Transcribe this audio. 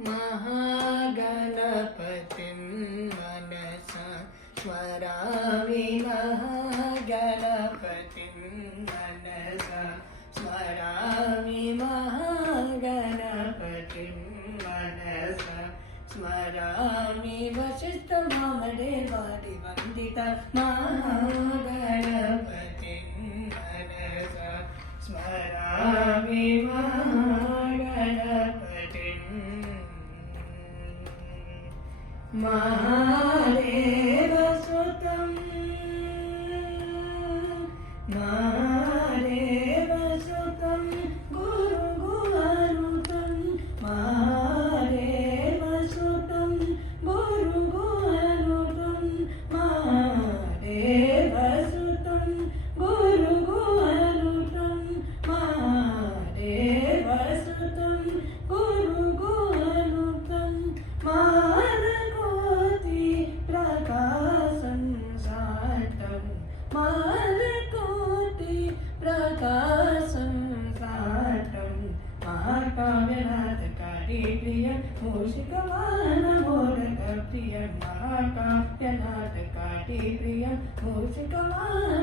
महागणपतिं मनसा स्मरामि महागणपतिं मनसा स्मरामि महागणपतिं मनसा स्मरामि वसिष्ठवामदेवादिवन्दिता महागणपतिं मनसा स्मरामि महागणपतिं महादेवसुतं महादेवसुतं गुरुगुहानुतं महादेवसुतं गुरुगुहानुतं महादेवसुतं गुरुगुहानुतं महादेवसुतं गुरुगुहानुतं मालकोटि प्रकाशं साटं मालकोटि प्रकाशं साटं महाकाव्यनाटकारि प्रियं मूषिकवाहनमोदकप्रियं महाकाव्यनाटकारि प्रियं मूषिकवाहन